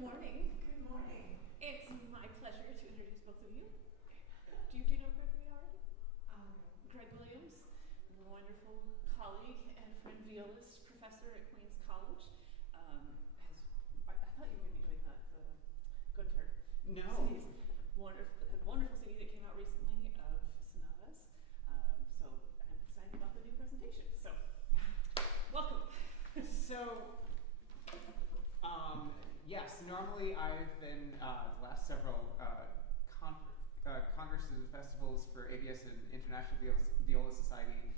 morning. Good morning. It's my pleasure to introduce both of you. Do you know Gregory already? Greg Williams, wonderful colleague and friend violist, professor at Queens College. I thought you were going to be doing the Gunter. No. Cities. Wonderful CD that came out recently of sonatas. So I'm excited about the new presentation. So, welcome. Yes, normally I've been the last several congresses and festivals for ABS and International Viola Society.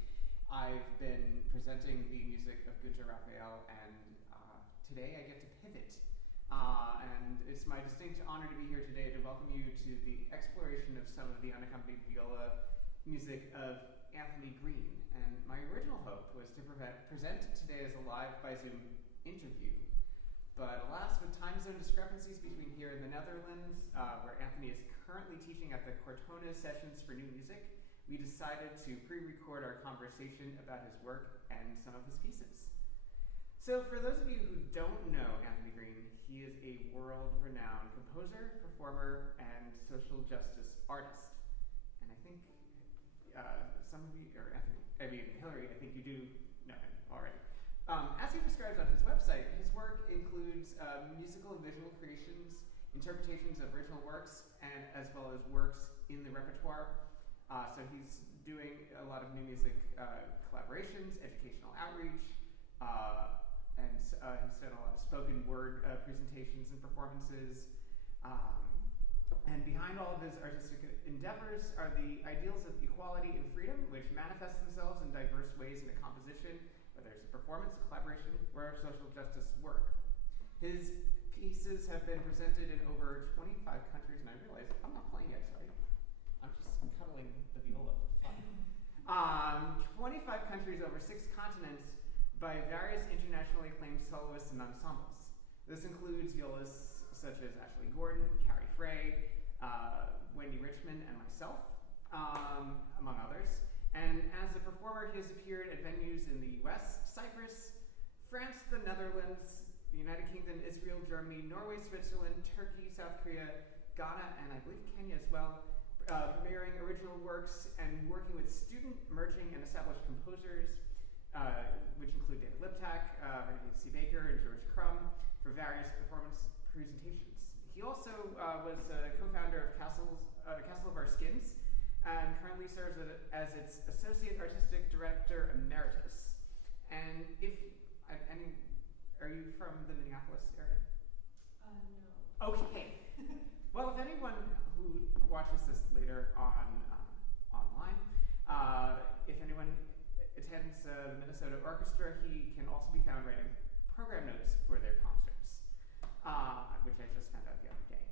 I've been presenting the music of Günter Raphael, and today I get to pivot. And it's my distinct honor to be here today to welcome you to the exploration of some of the unaccompanied viola music of Anthony Green. And my original hope was to present today as a live by Zoom interview. But alas, with time zone discrepancies between here and the Netherlands, where Anthony is currently teaching at the Cortona Sessions for New Music, we decided to pre-record our conversation about his work and some of his pieces. So for those of you who don't know Anthony Green, he is a world-renowned composer, performer, and social justice artist. And I think some of you, Hillary, I think you do know him already. As he describes on his website, his work includes musical and visual creations, interpretations of original works, and as well as works in the repertoire. So he's doing a lot of new music collaborations, educational outreach, and he's done a lot of spoken word presentations and performances. And behind all of his artistic endeavors are the ideals of equality and freedom, which manifest themselves in diverse ways in a composition, whether it's a performance, a collaboration, or a social justice work. His pieces have been presented in over 25 countries, and I realize I'm not playing yet, sorry. I'm just cuddling the viola for fun. 25 countries over 6 continents by various internationally acclaimed soloists and ensembles. This includes violists such as Ashley Gordon, Carrie Frey, Wendy Richmond, and myself, among others. And as a performer, he has appeared at venues in the US, Cyprus, France, the Netherlands, the United Kingdom, Israel, Germany, Norway, Switzerland, Turkey, South Korea, Ghana, and I believe Kenya as well, premiering original works and working with student, emerging, and established composers, which include David Liptak, Zeker, and George Crumb, for various performance presentations. He also was a co-founder of Castle of Our Skins, and currently serves as its Associate Artistic Director Emeritus. And are you from the Minneapolis area? No. Okay. Well, if anyone who watches this later on online, if anyone attends the Minnesota Orchestra, he can also be found writing program notes for their concerts, which I just found out the other day.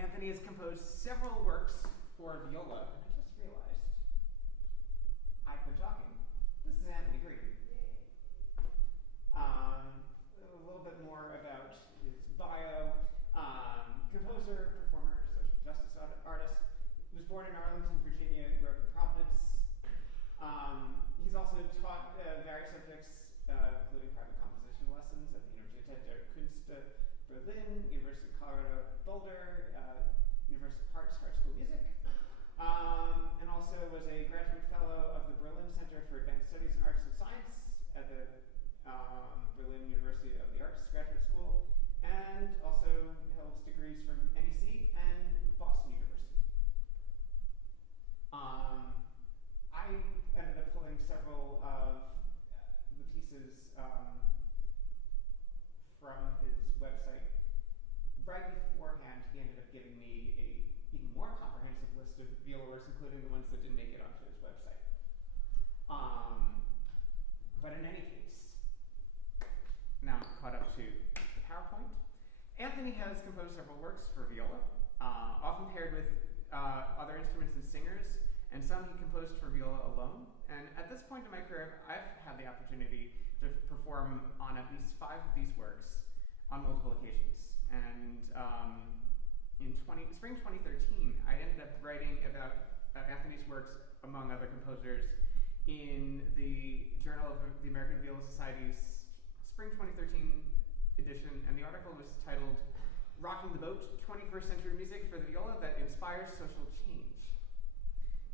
Anthony has composed several works for viola, and I just realized I've been talking. This is Anthony Green. A little bit more about his bio. Composer, performer, social justice artist. He was born in Arlington, Virginia, grew up in Providence. He's also taught various subjects, including private composition lessons at the Universität der Künste Berlin, University of Colorado Boulder, University of Art School of Music, and also was a graduate fellow of the Berlin Center for Advanced Studies in Arts and Science at the Berlin University of the Arts Graduate School, and also holds degrees from NEC and Boston University. I ended up pulling several of the pieces from his website. Right beforehand, he ended up giving me a even more comprehensive list of viola works, including the ones that didn't make it onto his website. But in any case, now I'm caught up to the PowerPoint. Anthony has composed several works for viola, often paired with other instruments and singers, and some he composed for viola alone. And at this point in my career, I've had the opportunity to perform on at least 5 of these works on multiple occasions. And in spring 2013, I ended up writing about Anthony's works, among other composers, in the Journal of the American Viola Society's spring 2013 edition, and the article was titled Rocking the Boat, 21st Century Music for the Viola that Inspires Social Change.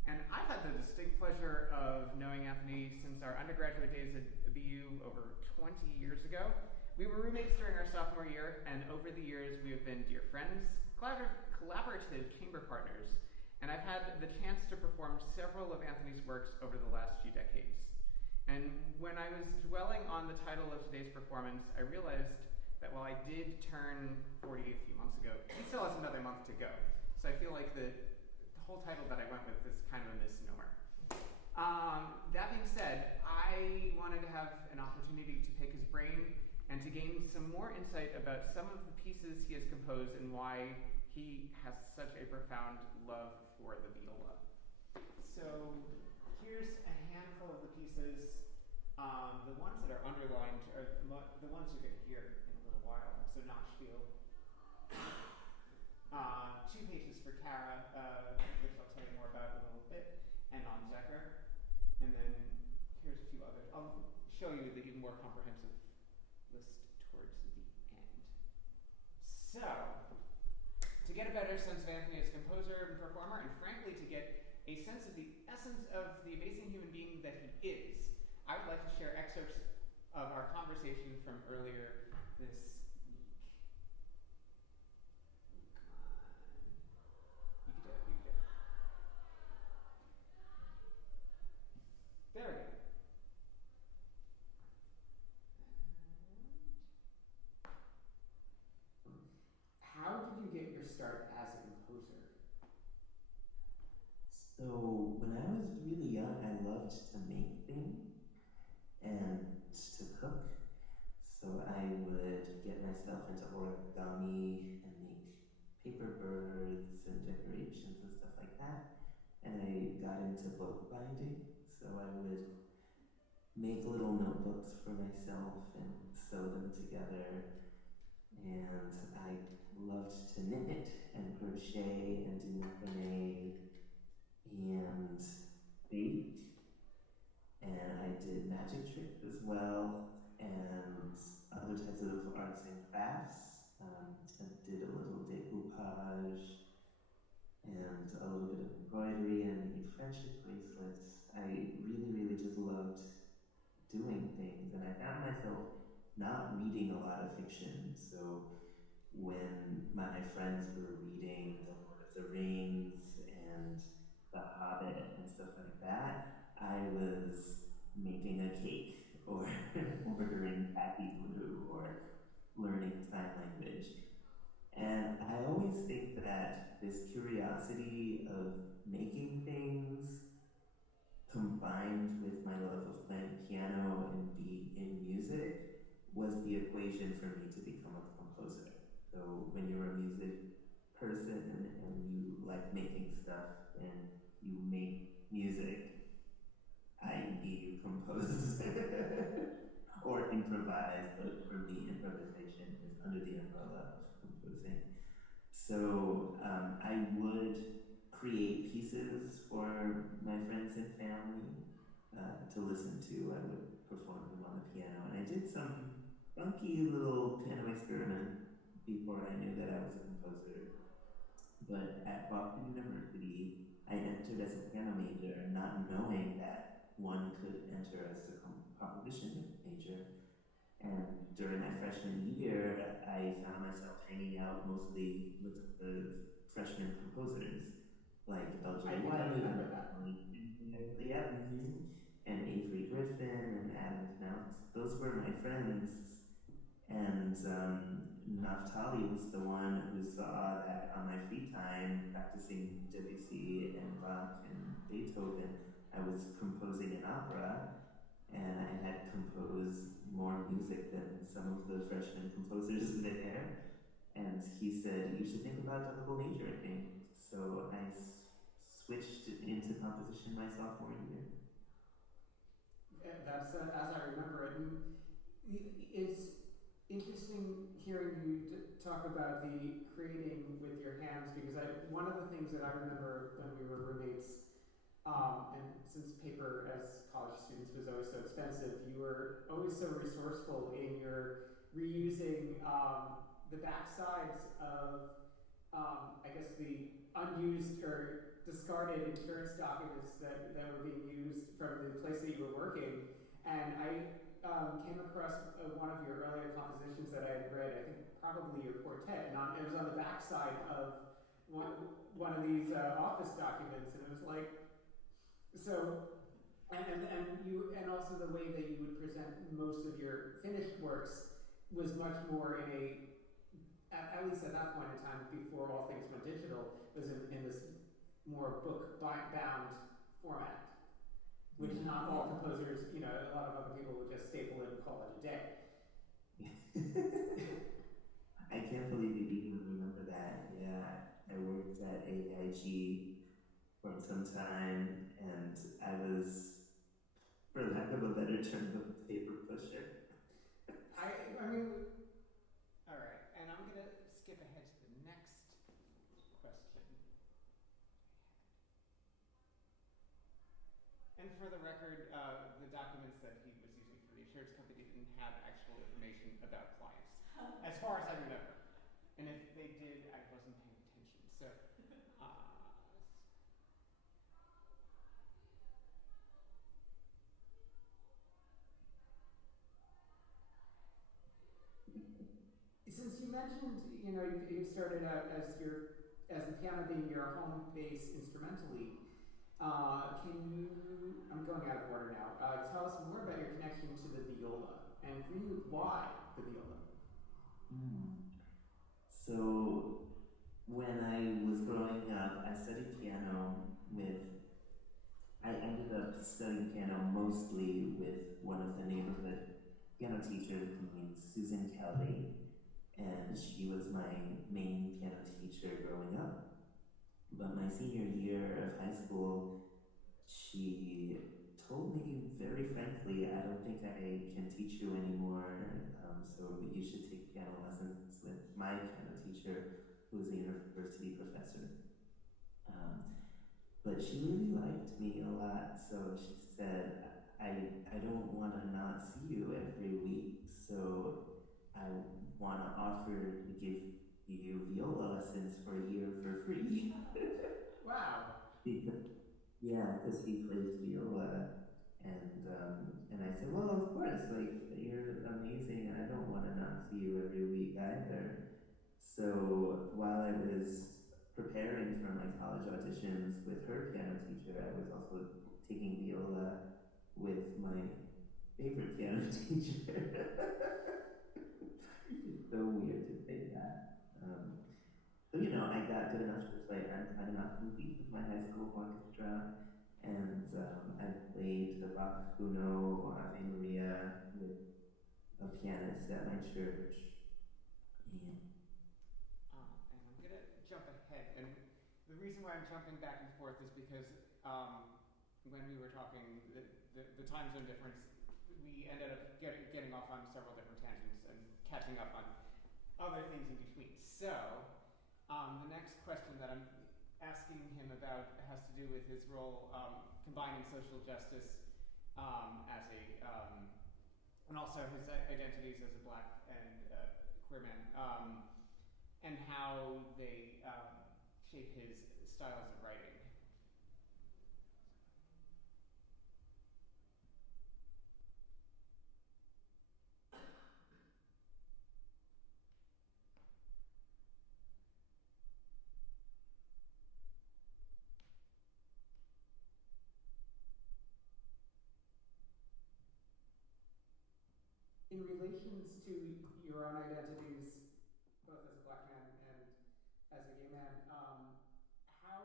And I've had the distinct pleasure of knowing Anthony since our undergraduate days at BU over 20 years ago. We were roommates during our sophomore year, and over the years we have been dear friends, collaborative chamber partners, and I've had the chance to perform several of Anthony's works over the last few decades. And when I was dwelling on the title of today's performance, I realized that while I did turn 40 a few months ago, he still has another month to go. So I feel like the whole title that I went with is kind of a misnomer. That being said, I wanted to have an opportunity to pick his brain and to gain some more insight about some of the pieces he has composed and why he has such a profound love for the viola. So here's a handful of the pieces. The ones that are underlined are the ones you're going to hear in a little while. So Nachtspiel. 2 pages for Kara, which I'll tell you more about in a little bit, and on Zeker. And then here's a few others. I'll show you the more comprehensive list towards the end. So, to get a better sense of Anthony as a composer and performer, and frankly to get a sense of the essence of the amazing human being that he is, I would like to share excerpts of our conversation from earlier this week. Come on. You can do it, you can do it. There we go. How did you get your start as a composer? So when I was really young, I loved to make things and to cook. So I would get myself into origami and make paper birds and decorations and stuff like that. And I got into book binding. So I would make little notebooks for myself and sew them together. And I loved to knit and crochet and do macrame and bake. And I did magic tricks as well, and other types of arts and crafts. I did a little decoupage and a little bit of embroidery, and I made friendship bracelets. I really, really just loved doing things, and I found myself not reading a lot of fiction. So when my friends were reading The Lord of the Rings and The Hobbit and stuff like that, I was making a cake or ordering Pappy Blue or learning sign language. And I always think that this curiosity of making things combined with my love of playing piano and being in music was the equation for me to become a composer. So when you're a music person and you like making stuff and you make music, i.e. you compose or improvise, but for me improvisation is under the umbrella of composing. So I would create pieces for my friends and family to listen to. I would perform them on the piano, and I did some funky little piano experiments before I knew that I was a composer. But at Boston University, I entered as a piano major, not knowing that one could enter as a composition major. And during my freshman year, I found myself hanging out mostly with the freshman composers, like I L.J. think I White remember and that. yeah, and Avery Griffin and Adam Knaus. Those were my friends. And Naftali was the one who saw that on my free time, practicing Debussy and Bach and Beethoven, I was composing an opera, and I had composed more music than some of the freshman composers there. And he said, you should think about double majoring. So I switched into composition my sophomore year. That's as I remember it. And it's interesting hearing you talk about the creating with your hands, because one of the things that I remember when we were roommates, and since paper as college students was always so expensive, you were always so resourceful in your reusing the backsides of, I guess, the unused or discarded insurance documents that were being used from the place that you were working. And I came across one of your earlier compositions that I had read, I think probably your quartet, and it was on the backside of one of these office documents, and it was like, so, and also the way that you would present most of your finished works was much more in a, at least at that point in time, before all things went digital, was in this more book bound format, which not all composers, a lot of other people would just staple it and call it a day. I can't believe you even remember that. Yeah, I worked at AIG for some time, and I was, for lack of a better term, the paper pusher. I mean, all right, and I'm gonna skip ahead to the next question. And for the record, the documents that he was using for the insurance company didn't have actual information about clients, as far as I remember. And if they did, I wasn't paying attention. So, since you mentioned, you started out as the piano being your home base instrumentally. Can you? I'm going out of order now. Tell us more about your connection to the viola, and for you, why the viola? So, when I was growing up, I studied piano with. I ended up studying piano mostly with one of the neighborhood piano teachers named Susan Kelly, and she was my main piano teacher growing up. But my senior year of high school, she told me very frankly, I don't think I can teach you anymore, so you should take piano lessons with my piano teacher, who's a university professor. But she really liked me a lot, so she said, I don't want to not see you every week, so I want to offer to give you viola lessons for a year for free. Wow. Because he plays viola, and I said, well, of course, like you're amazing, and I don't want to not see you every week either. So while I was preparing for my college auditions with her piano teacher, I was also taking viola with my favorite piano teacher. It's so weird to say that. So, I got good enough to play unaccompanied with my high school orchestra, and I played the Bach Funo Ave Maria with a pianist at my church. And I'm gonna jump ahead, and the reason why I'm jumping back and forth is because when we were talking, the time zone difference, we ended up getting off on several different tangents and catching up on other things in between. So, the next question that I'm asking him about has to do with his role combining social justice as a and also his identities as a Black and queer man, and how they shape his styles of writing. In relations to your own identities, both as a Black man and as a gay man, how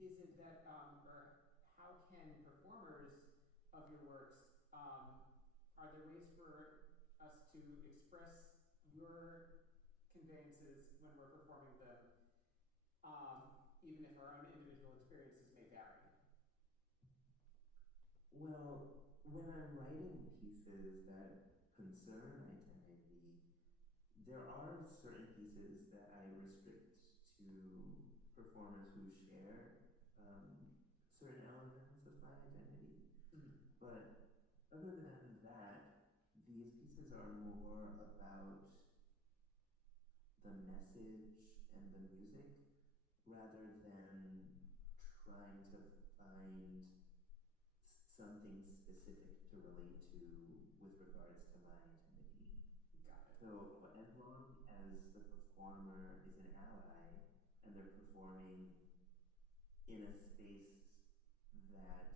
is it that, or how can performers of your works, are there ways for us to express your conveyances when we're performing them, even if our own individual experiences may vary? Well, when I'm writing pieces that concern identity, there are certain pieces that I restrict to performers who share certain elements of my identity. But other than that, these pieces are more about message and the music rather than trying to find something specific to relate to with regards to my identity. Got it. So as long as the performer is an ally and they're performing in a space that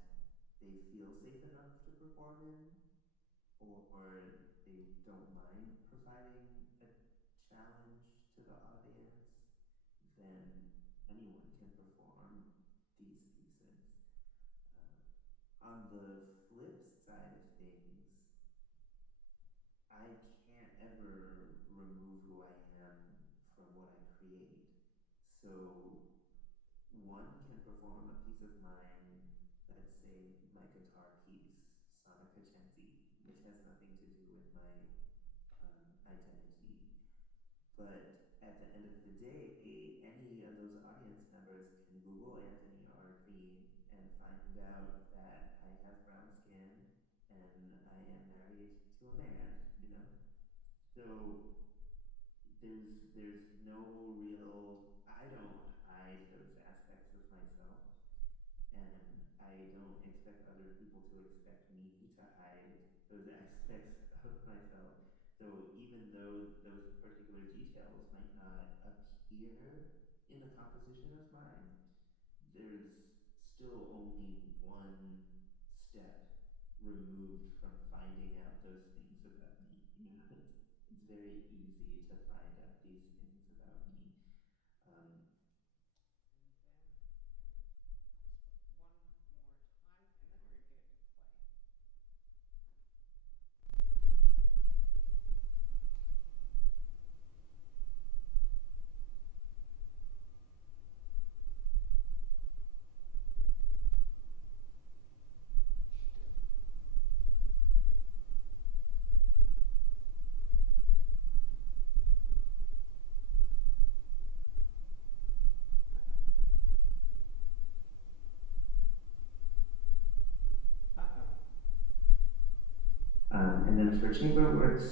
they feel safe enough to perform in, or they don't mind providing a challenge to the audience, then anyone can perform these pieces. On the flip side of things, I can't ever remove who I am from what I create. So one can perform a piece of mine, let's say my guitar piece, Sonica Censi, which has nothing to do with my identity. But at the end of the day, any of those audience members can Google Anthony R. Green and find out that I have brown skin and I am married to a man, you know? So there's no real, I don't hide those aspects of myself, and I don't expect other people to expect me to hide those aspects of myself. So even though those particular details might not appear in a composition of mine, there's still only one step removed from finding out those things about me. You know, it's very easy to find out these things about me. Um, And then I'm going to ask for one more time, and then we're going to get into play. And then for chamber works,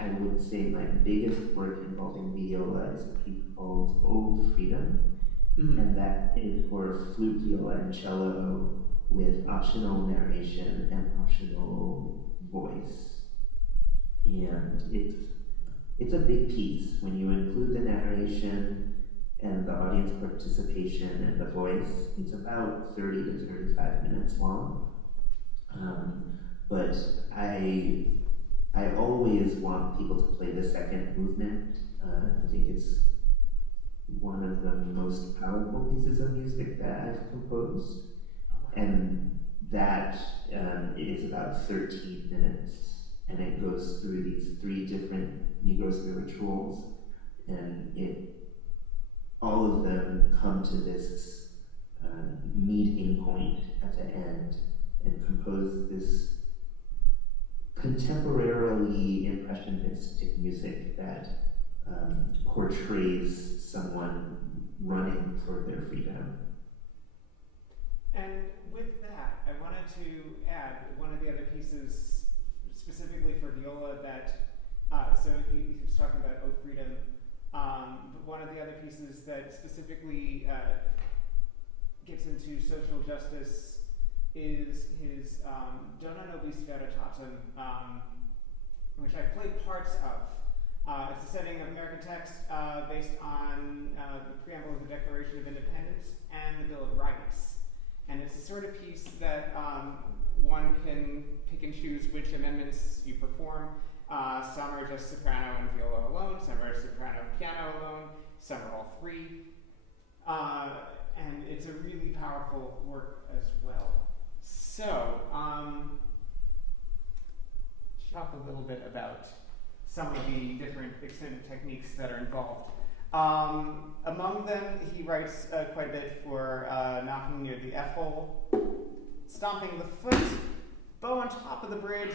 I would say my biggest work involving viola is a piece called Old Freedom, and that is for flute, viola, and cello with optional narration and optional voice. And it's a big piece when you include the narration and the audience participation and the voice. It's about 30 to 35 minutes long. But I always want people to play the second movement. I think it's one of the most powerful pieces of music that I've composed. And that is about 13 minutes. And it goes through these 3 different Negro spirituals. And all of them come to this meeting point at the end and compose this contemporarily impressionistic music that portrays someone running for their freedom. And with that, I wanted to add one of the other pieces specifically for viola that, so he was talking about Oh Freedom, but one of the other pieces that specifically gets into social justice is his Dona Nobis Veritatem, which I've played parts of. It's a setting of American text based on the preamble of the Declaration of Independence and the Bill of Rights. And it's the sort of piece that one can pick and choose which amendments you perform. Some are just soprano and viola alone, some are soprano piano alone, some are all 3. And it's a really powerful work as well. So, talk a little bit about some of the different extended techniques that are involved. Among them, he writes quite a bit for knocking near the F hole, stomping the foot, bow on top of the bridge,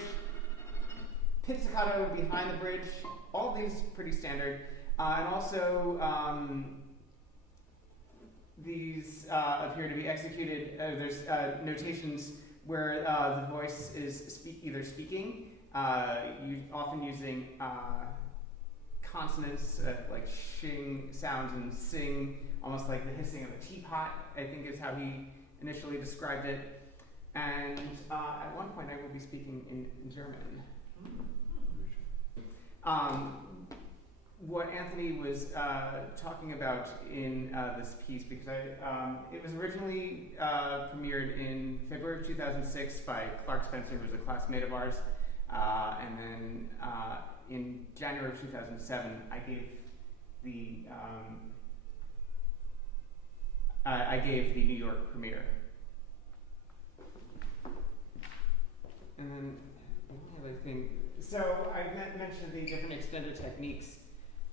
pizzicato behind the bridge. All these pretty standard, and also these appear to be executed. There's notations where the voice is either speaking, often using consonants, like shing sounds, and sing almost like the hissing of a teapot, I think is how he initially described it. And at one point I will be speaking in German. What Anthony was talking about in this piece, because it was originally premiered in February of 2006 by Clark Spencer, who was a classmate of ours, and then in January of 2007, I gave the New York premiere. And then the only other thing, so I mentioned the different extended techniques.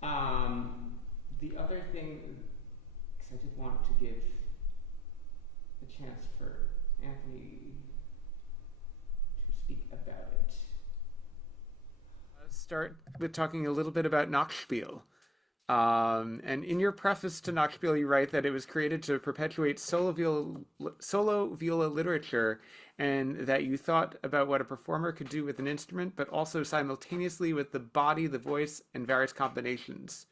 The other thing, because I did want to give a chance for Anthony to speak about it. Let's start with talking a little bit about Nachtspiel. And in your preface to Nachtspiel, you write that it was created to perpetuate solo viola literature, and that you thought about what a performer could do with an instrument, but also simultaneously with the body, the voice, and various combinations.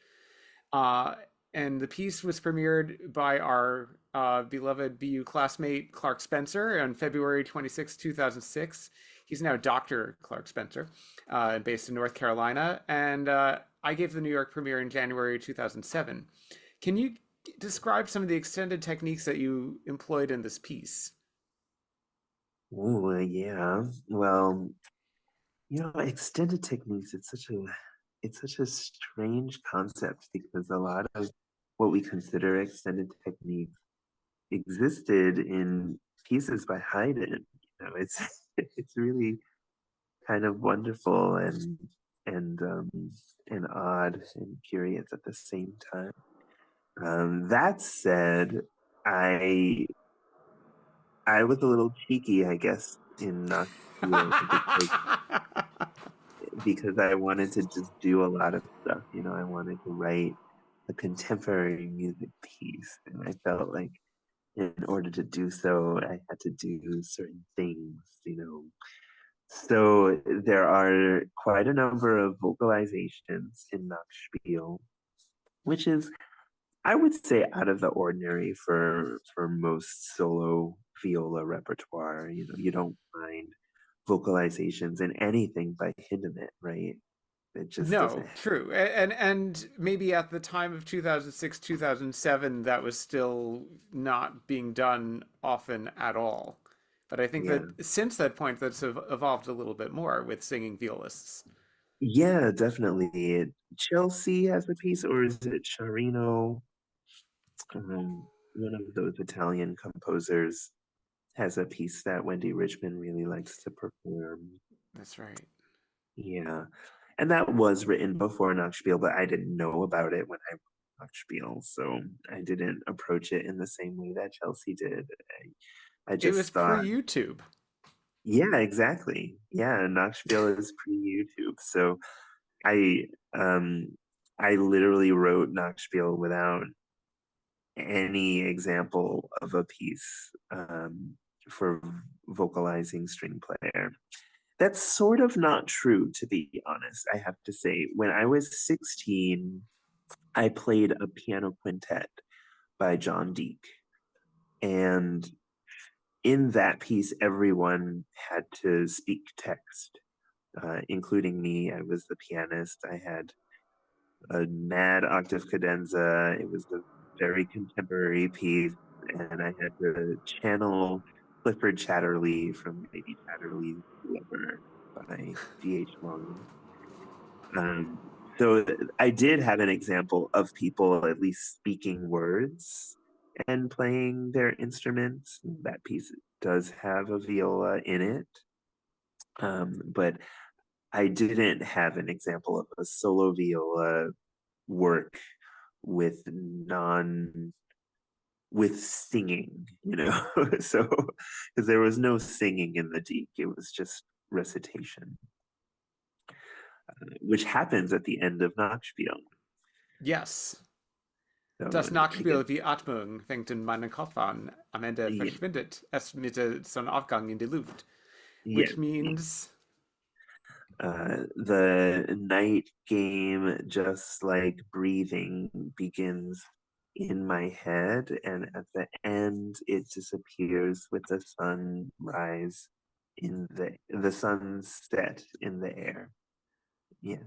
And the piece was premiered by our beloved BU classmate Clark Spencer on February 26, 2006. He's now Dr. Clark Spencer, based in North Carolina. And I gave the New York premiere in January 2007. Can you describe some of the extended techniques that you employed in this piece? Oh, yeah. Well, extended techniques, it's such a strange concept because a lot of what we consider extended techniques existed in pieces by Haydn. It's it's really kind of wonderful and um and odd and curious at the same time. That said, I I was a little cheeky, I guess, in Knoxville because I wanted to just do a lot of stuff. I wanted to write a contemporary music piece, and I felt like in order to do so, I had to do certain things. So there are quite a number of vocalizations in Nachtspiel, which is, I would say, out of the ordinary for most solo viola repertoire. You don't find vocalizations in anything by Hindemith, right? It just doesn't. No, true. And maybe at the time of 2006, 2007, that was still not being done often at all. But I think Yeah, that since that point, that's evolved a little bit more with singing violists. yeah, definitely. Chelsea has a piece, or is it Charino? One of those Italian composers has a piece that Wendy Richmond really likes to perform. That's right. Yeah. And that was written before Nachtspiel, but I didn't know about it when I wrote Nachtspiel, so I didn't approach it in the same way that Chelsea did. I It was just thought, pre-YouTube. yeah, exactly. Yeah, Nachtspiel is pre-YouTube, so I um I literally wrote Nachtspiel without any example of a piece for vocalizing string player. That's sort of not true, to be honest, I have to say. When I was 16, I played a piano quintet by John Deek. And in that piece, everyone had to speak text, including me. I was the pianist. I had a mad octave cadenza. It was a very contemporary piece, and I had to channel Clifford Chatterley from Lady Chatterley's Lover by D.H. Longman. Um, so I did have an example of people at least speaking words and playing their instruments. That piece does have a viola in it, but I didn't have an example of a solo viola work with non with singing. So because there was no singing in the Deek, it was just recitation, which happens at the end of Nachtspiel. Yes. So Das I guess, Nachtspiel wie Atmung fängt in meinem Kopf an. Am Ende yeah, verschwindet es mit Sonnenaufgang in die Luft. yeah, Which means The night game, just like breathing, begins in my head, and at the end, it disappears with the sunrise the sunset in the air. Yeah.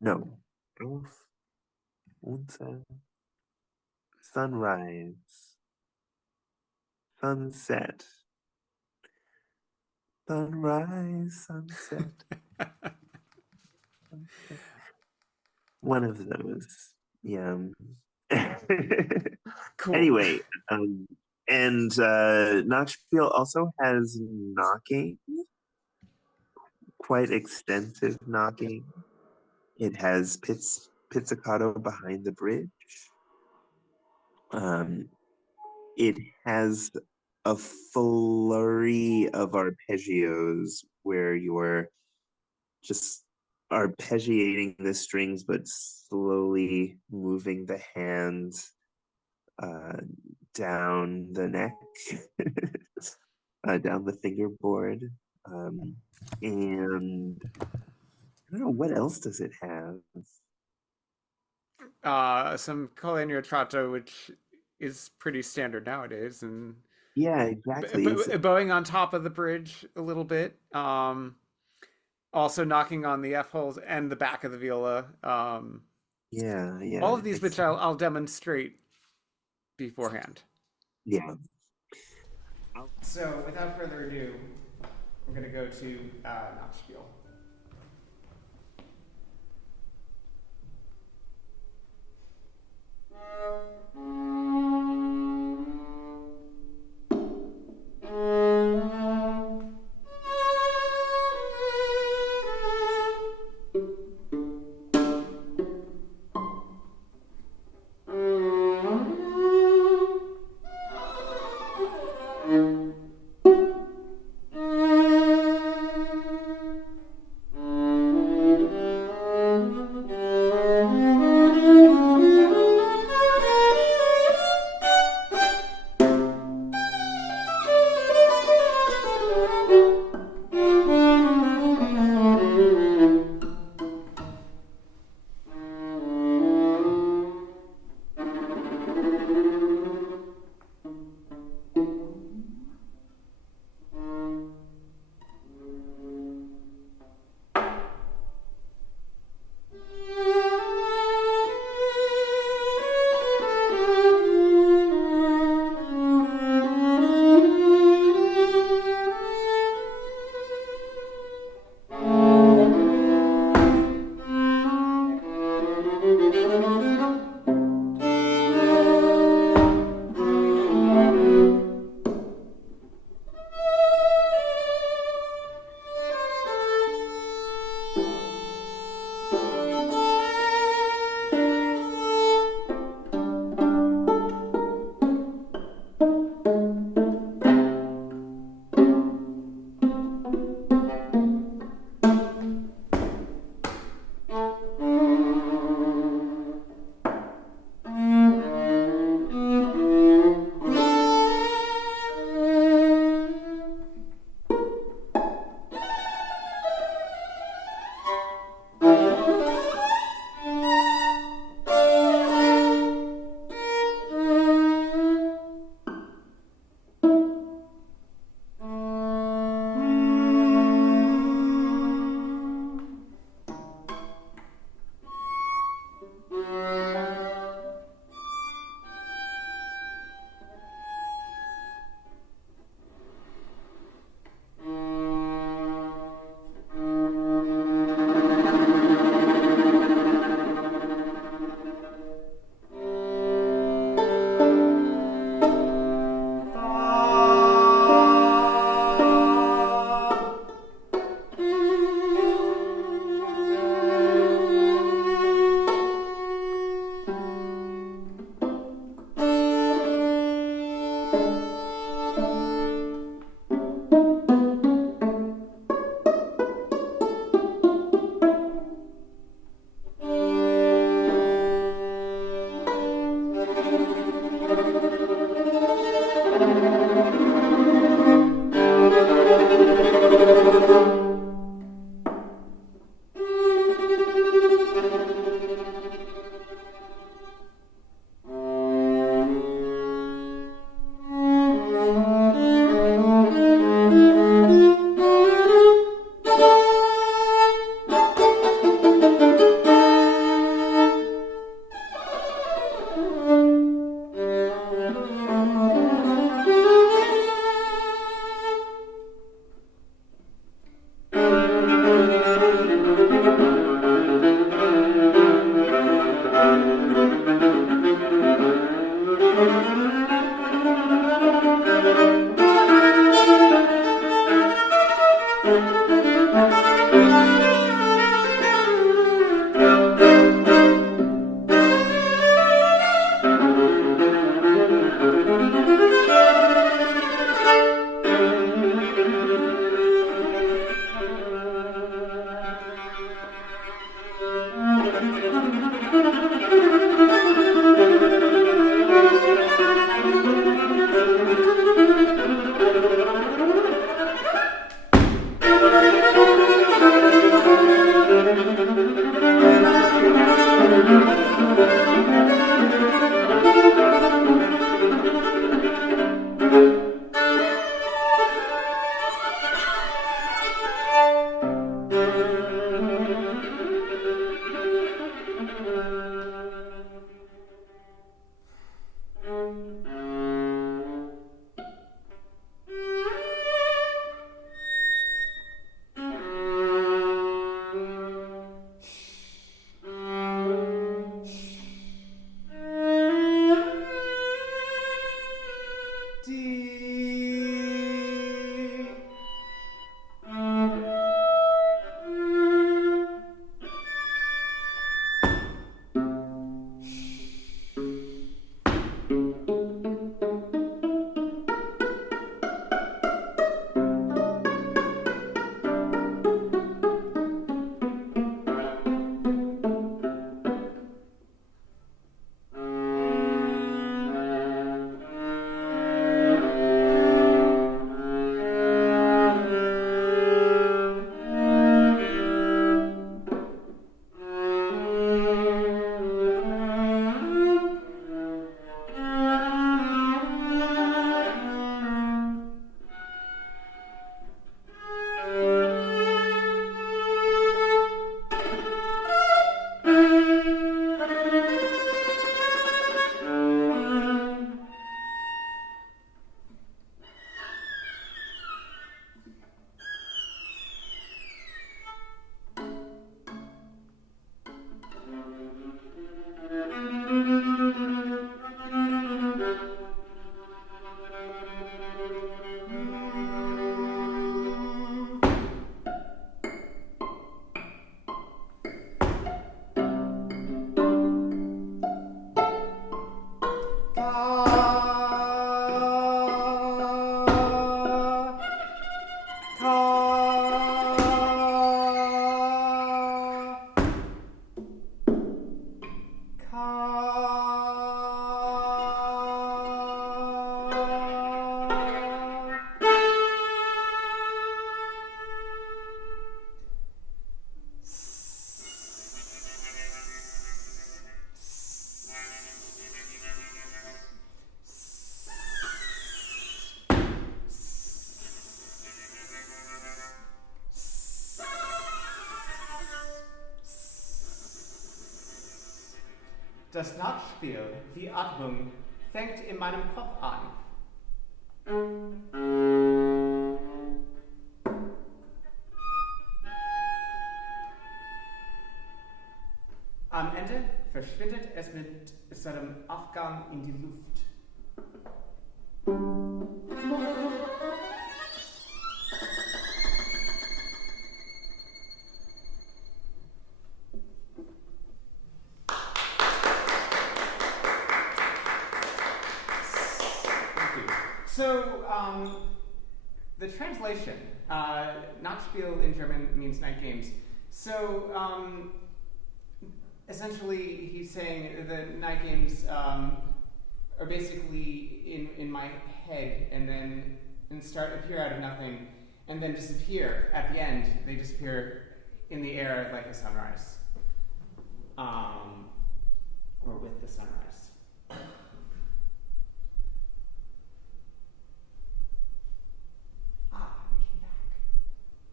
No. Auf, unser, sunrise, sunset, sunrise, sunset. One of those. Yeah. Cool. Anyway, and Nachtspiel also has knocking, quite extensive knocking. It has pizzicato behind the bridge. It has a flurry of arpeggios where you're just arpeggiating the strings but slowly moving the hands down the neck, down the fingerboard. And I don't know, what else does it have? Some Collegno Trotto, which is pretty standard nowadays, and Yeah, exactly. bowing on top of the bridge a little bit. Also knocking on the F holes and the back of the viola. Yeah, yeah. All of these, which I'll demonstrate beforehand. Yeah. So, without further ado, we're going to go to Nachtspiel. Das Nachtspiel, die Atmung, fängt in meinem Kopf an. Am Ende verschwindet es mit seinem Aufgang in die Luft. So, the translation, Nachtspiel in German means night games. So, essentially, he's saying the night games are basically in my head and then appear out of nothing and then disappear at the end. They disappear in the air like a sunrise, or with the sunrise.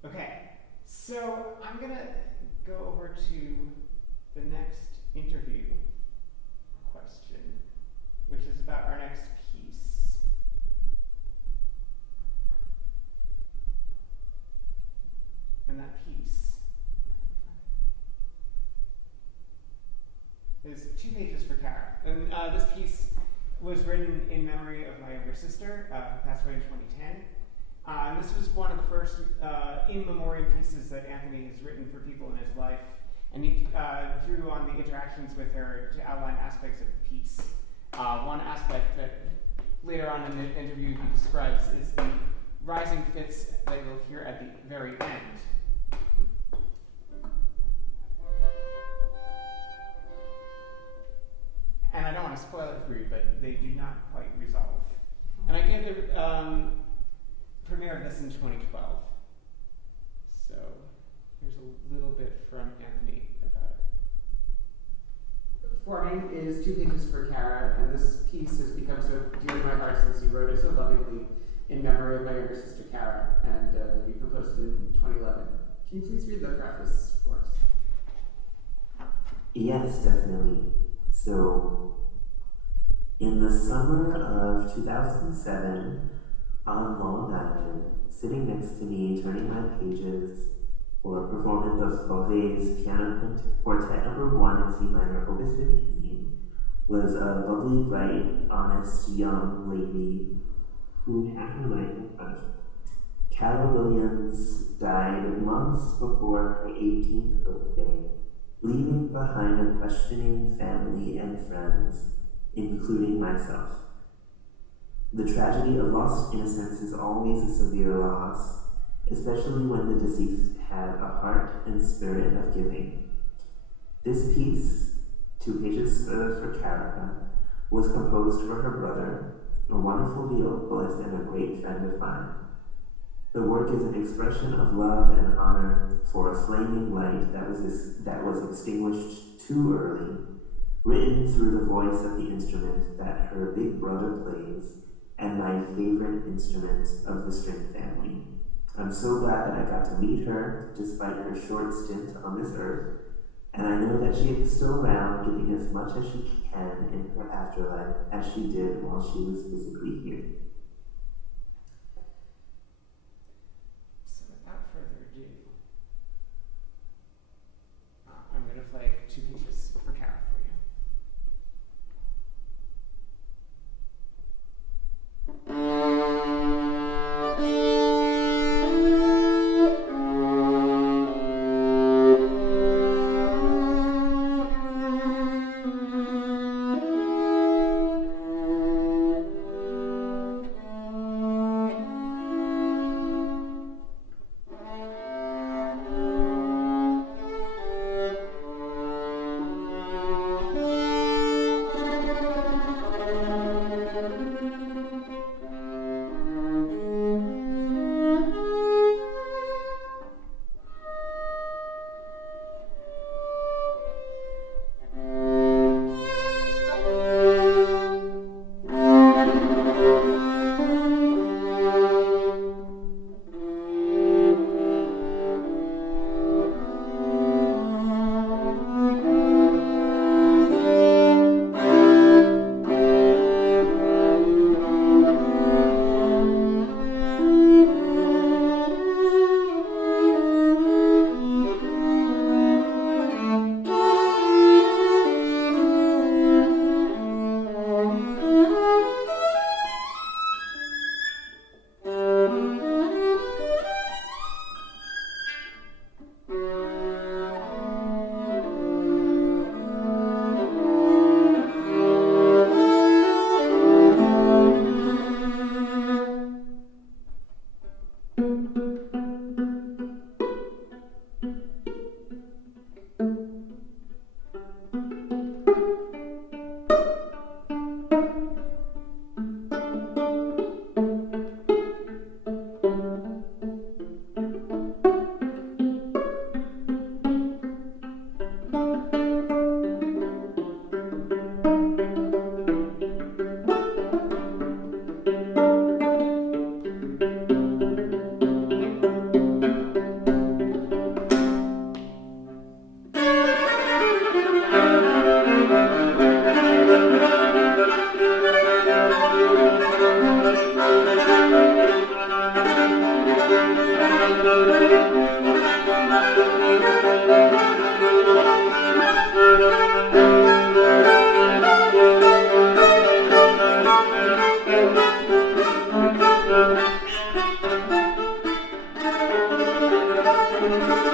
Okay, so I'm going to go over to the next interview question, which is about our next piece. And that piece is 2 pages for Kara. And this piece was written in memory of my younger sister, who passed away in 2010. This was one of the first in memoriam pieces that he's written for people in his life, and he drew on the interactions with her to outline aspects of the piece. One aspect that later on in the interview he describes is the rising fits that you'll hear at the very end. And I don't want to spoil it for you, but they do not quite resolve. And I gave the premiere of this in 2012. So here's a little bit from Anthony about it. Forming is 2 pages for Kara, and this piece has become so dear to my heart since you wrote it so lovingly in memory of my younger sister Kara, and you composed it in 2011. Can you please read the preface for us? Yes, definitely. So, in the summer of 2007, on Long Island, sitting next to me, turning my pages for performance of Paulet's Piano Quartet No. 1 in C minor, Opus 15, was a lovely, bright, honest, young lady who had her life in front of her. Carol Williams died months before her 18th birthday, leaving behind a questioning family and friends, including myself. The tragedy of lost innocence is always a severe loss, especially when the deceased had a heart and spirit of giving. This piece, 2 pages for Kara, was composed for her brother, a wonderful violinist and a great friend of mine. The work is an expression of love and honor for a flaming light that was extinguished too early, written through the voice of the instrument that her big brother plays, and my favorite instrument of the string family. I'm so glad that I got to meet her despite her short stint on this earth, and I know that she is still around, giving as much as she can in her afterlife as she did while she was physically here. So without further ado, I'm going to play 2 pages for Kara for you. Thank you.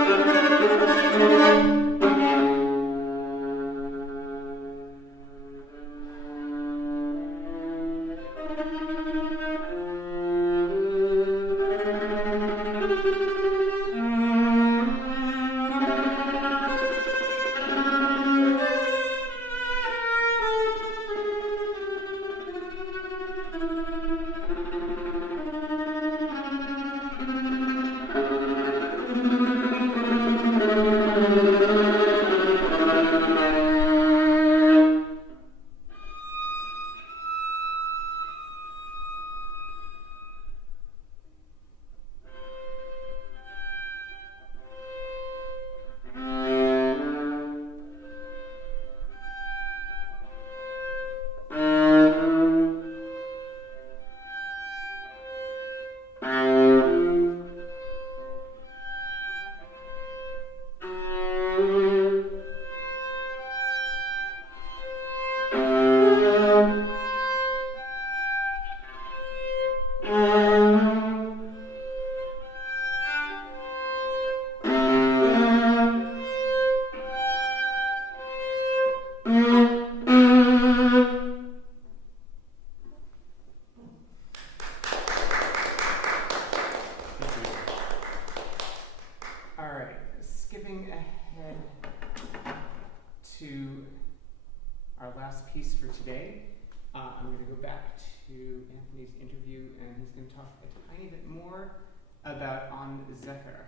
Zeker.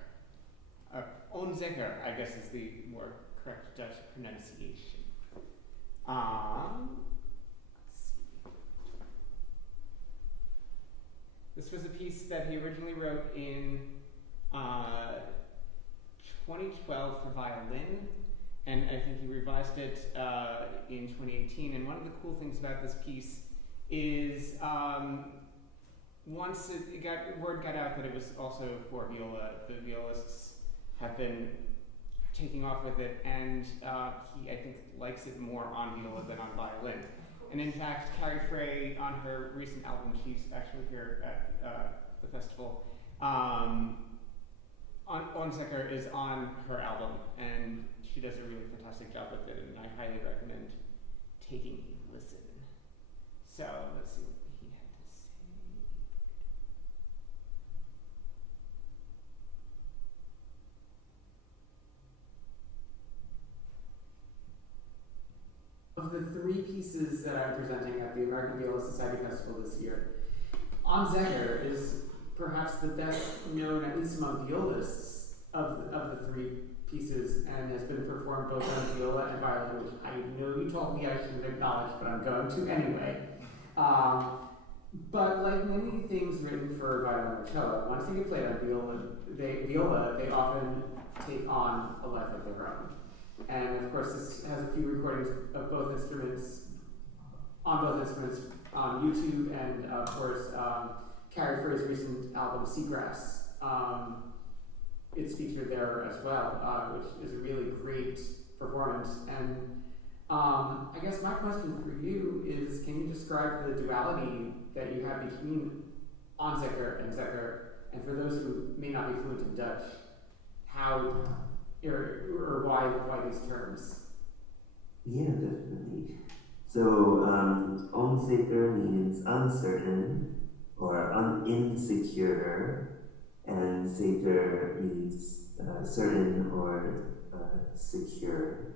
Zeker, I guess is the more correct Dutch pronunciation. Let's see. This was a piece that he originally wrote in 2012 for violin, and I think he revised it in 2018. And one of the cool things about this piece is once word got out that it was also for viola, the violists have been taking off with it, and he, I think, likes it more on viola than on violin. And in fact, Carrie Frey, on her recent album, she's actually here at the festival, on Zeker is on her album, and she does a really fantastic job with it, and I highly recommend taking a listen. So let's see what he had to say. Of the three pieces that I'm presenting at the American Viola Society Festival this year, On Zeker is perhaps the best known, at least among violists, of the three pieces, and has been performed both on viola and violin, which I know you told me I shouldn't acknowledge, but I'm going to anyway. But like many things written for violin or cello, once they get played on viola, they often take on a life of their own. And of course, this has a few recordings of both instruments, on YouTube, and of course, Carrie Frey's recent album, Seagrass. It's featured there as well, which is a really great performance. And I guess my question for you is, can you describe the duality that you have between On Zeker and Zeker? And for those who may not be fluent in Dutch, how or why these terms? Yeah, definitely. So, unsicher means uncertain or insecure, and zeker means certain or secure.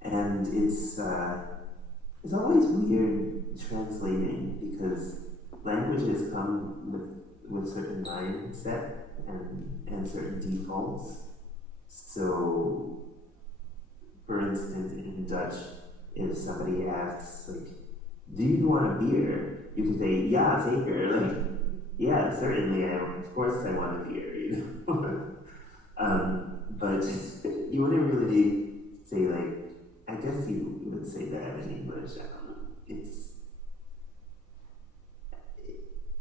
And it's always weird translating because languages come with certain mindset and certain defaults. So, for instance, in Dutch, if somebody asks, like, do you want a beer? You can say, ja, zeker. Like, yeah, certainly, of course I want a beer, you know? But you wouldn't really say, like, I guess you would say that in English.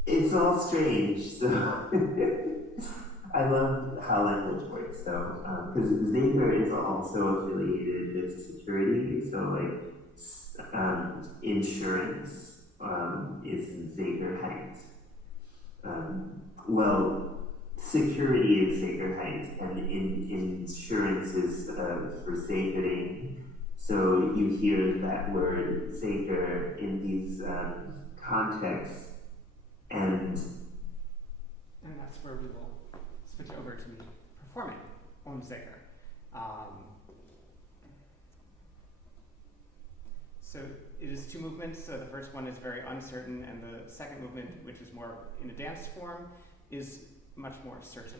It's all strange, so I love how language works, though, because Zeker is also affiliated with security, so like insurance is Zekerheid. Well, security in Sicherheit and insurances of verzekering. So you hear that word Zeker in these contexts, and that's where we will switch over to me performing Zeker. So it is two movements. So the first one is very uncertain, and the second movement, which is more in a dance form, is much more certain.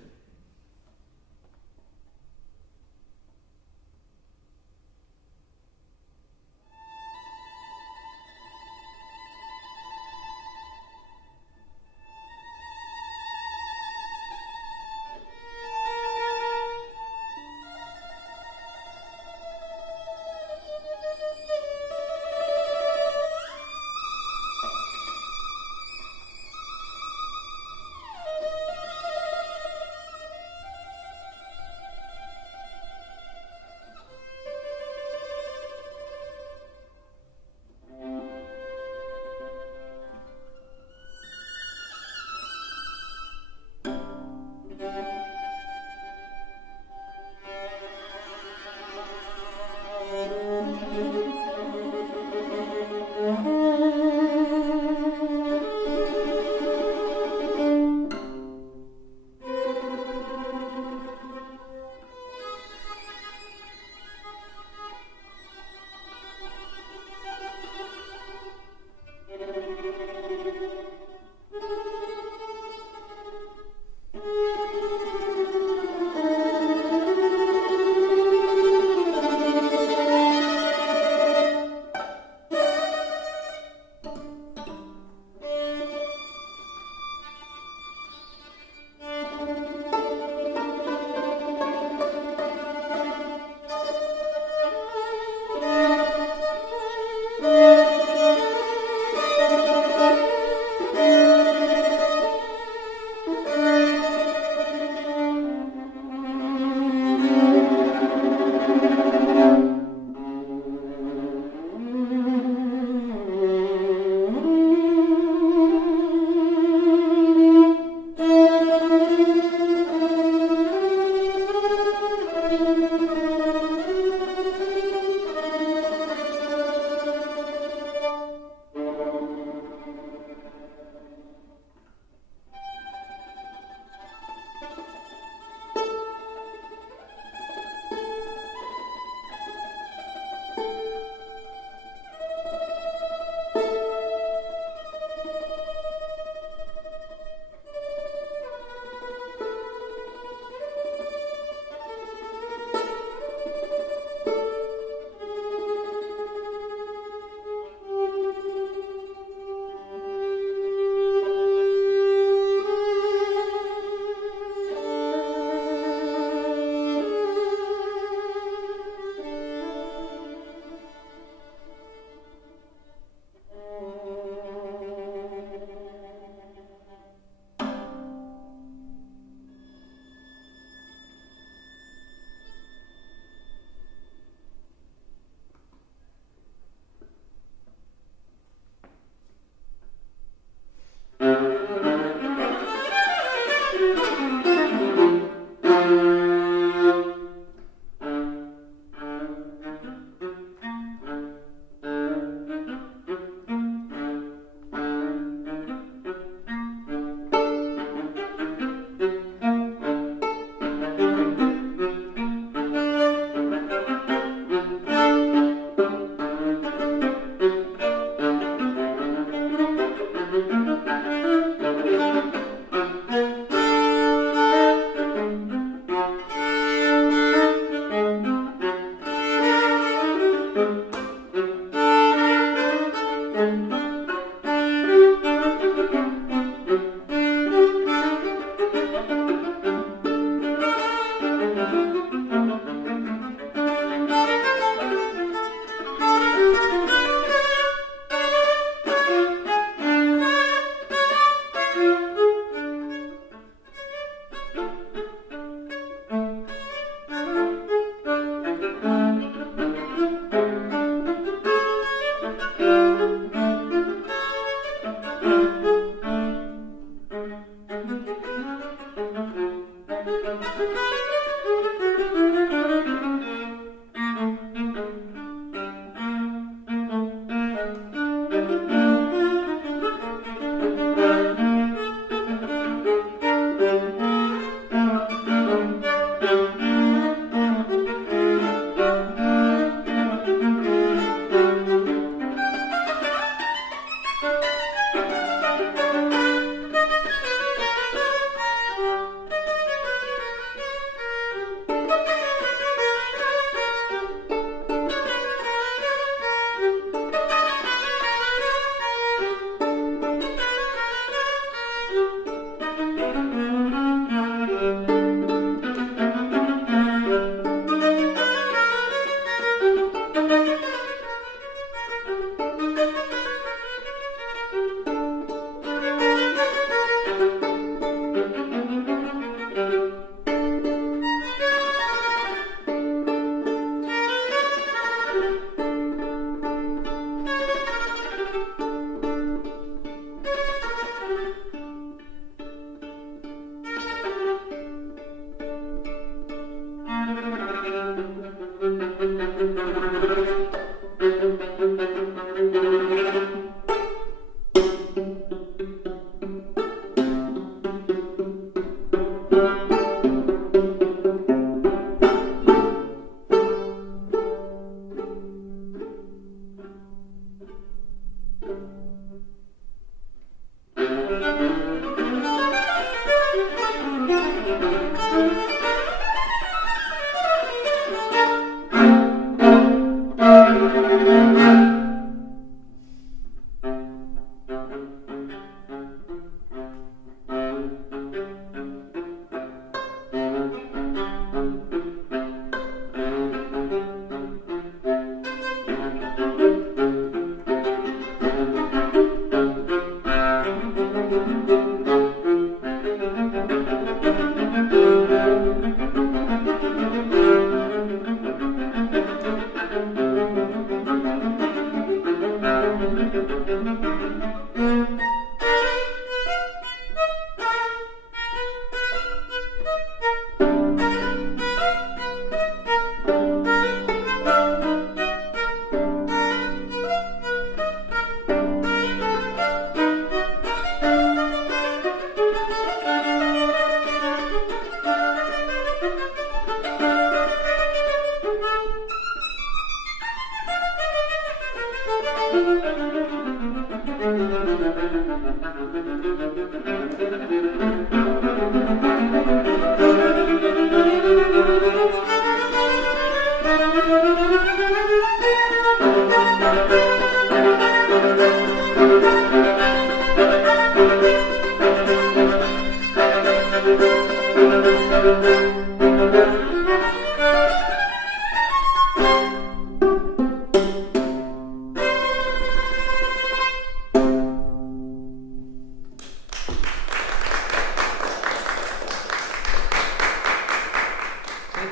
Thank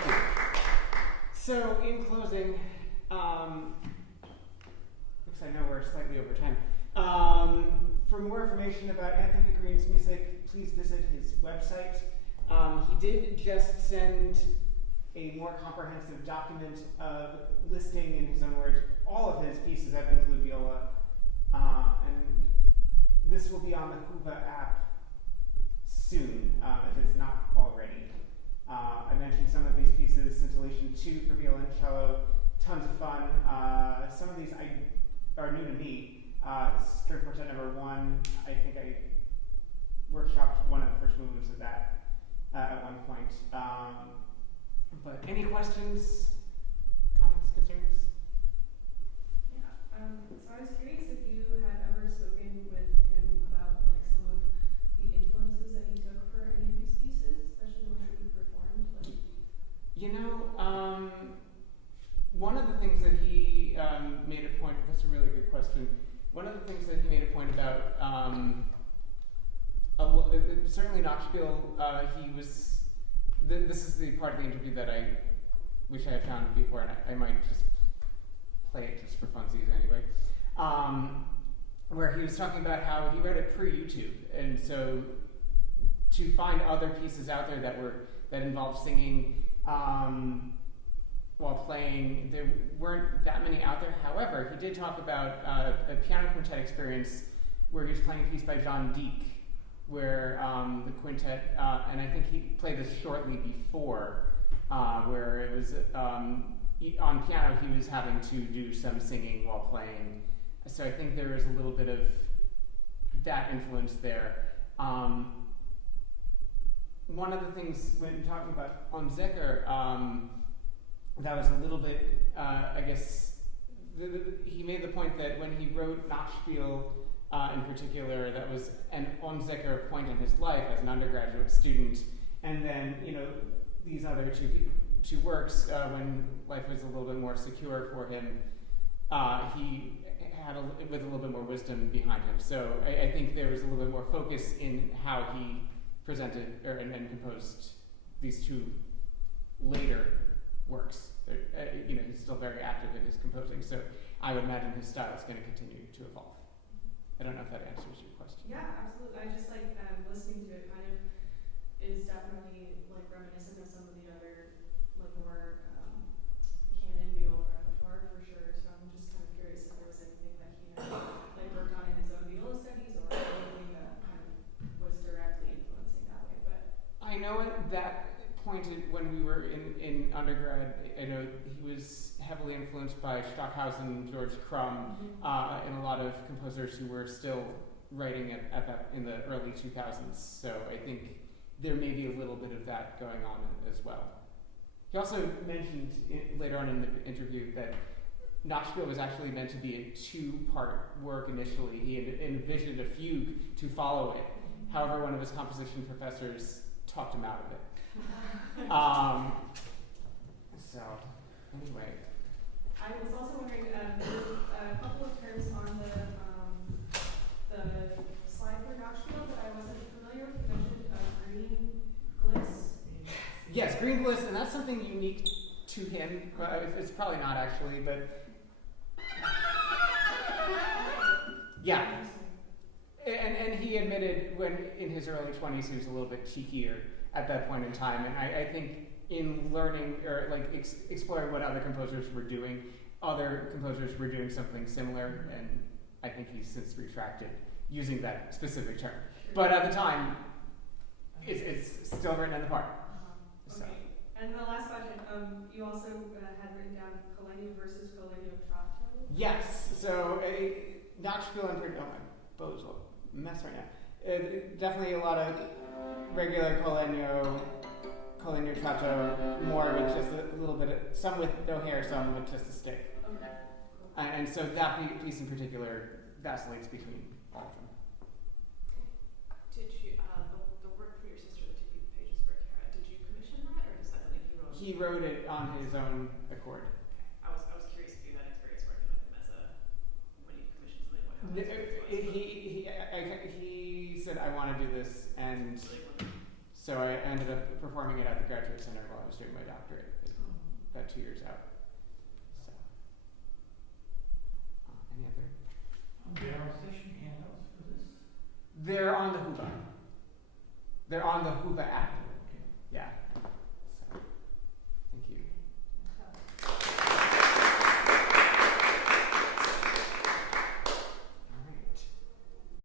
you. So, in closing, because I know we're slightly over time, for more information about Anthony Green's music, please visit his website. He did just send a more comprehensive document listing, in his own words, all of his pieces that include viola, and this will be on the Huva app soon, if it's not already. I mentioned some of these pieces: Scintillation 2 for viola and cello, tons of fun. Some of these are new to me. String Quartet number 1, I think I workshopped one of the first movements of that at one point. But any questions, comments, concerns? Yeah. So I was curious if you had ever spoken with him about like some of the influences that he took for any of these pieces, especially the ones that you performed. Like, You know, one of the things that he made a point, that's a really good question. One of the things that he made a point about, certainly Nachtspiel, he was, this is the part of the interview that I wish I had found before, and I might just play it just for funsies anyway, where he was talking about how he wrote it pre-YouTube, and so to find other pieces out there that involved singing while playing, there weren't that many out there. However, he did talk about a piano quintet experience where he was playing a piece by John Deek, where the quintet, and I think he played this shortly before, where it was on piano he was having to do some singing while playing. So I think there was a little bit of that influence there. One of the things when talking about Zeker, that was a little bit, I guess, he made the point that when he wrote Nachtspiel in particular, that was an Zeker point in his life as an undergraduate student, and then, these other two works, when life was a little bit more secure for him, he had with a little bit more wisdom behind him. So I think there was a little bit more focus in how he presented and composed these two later works. He's still very active in his composing, so I would imagine his style is going to continue to evolve. I don't know if that answers your question. yeah, absolutely. I just like listening to it. Kind of is definitely like reminiscent of some of the other like more canon viola repertoire for sure. So I'm just kind of curious if there was anything that he had like worked on in his own viola studies or anything that kind of was directly influencing that way. But I know at that point when we were in undergrad, I know he was heavily influenced by Stockhausen, George Crumb, and a lot of composers who were still writing at that in the early 2000s. So I think there may be a little bit of that going on as well. He also mentioned later on in the interview that Nachtspiel was actually meant to be a two-part work initially. He had envisioned a fugue to follow it. However, one of his composition professors talked him out of it. So, anyway. I was also wondering, a couple of terms on the slide for Nachtspiel that I wasn't familiar with. You mentioned green gliss. Yes, green bliss, and that's something unique to him. It's probably not actually, but yeah. And he admitted when in his early 20s he was a little bit cheekier at that point in time, and I think in learning or like exploring what other composers were doing something similar, and I think he's since retracted using that specific term. But at the time, it's still written in the part. Okay. And the last question, you also had written down Collegno versus Collegno Tratto. Yes. So Nachtspiel and my bow's a mess right now. Definitely a lot of regular Collegno Tratto, more with just a little bit of, some with no hair, some with just a stick. Okay. And so that piece in particular vacillates between all of them. Did you, the work for your sister, the 2 pages for Kara, did you commission that, or is that something he he wrote it on his own accord. I was curious if you had experience working with him as a when you commissioned something. What how He said, I want to do this, and really wonderful. so I ended up performing it at the Graduate Center while I was doing my doctorate, about 2 years out.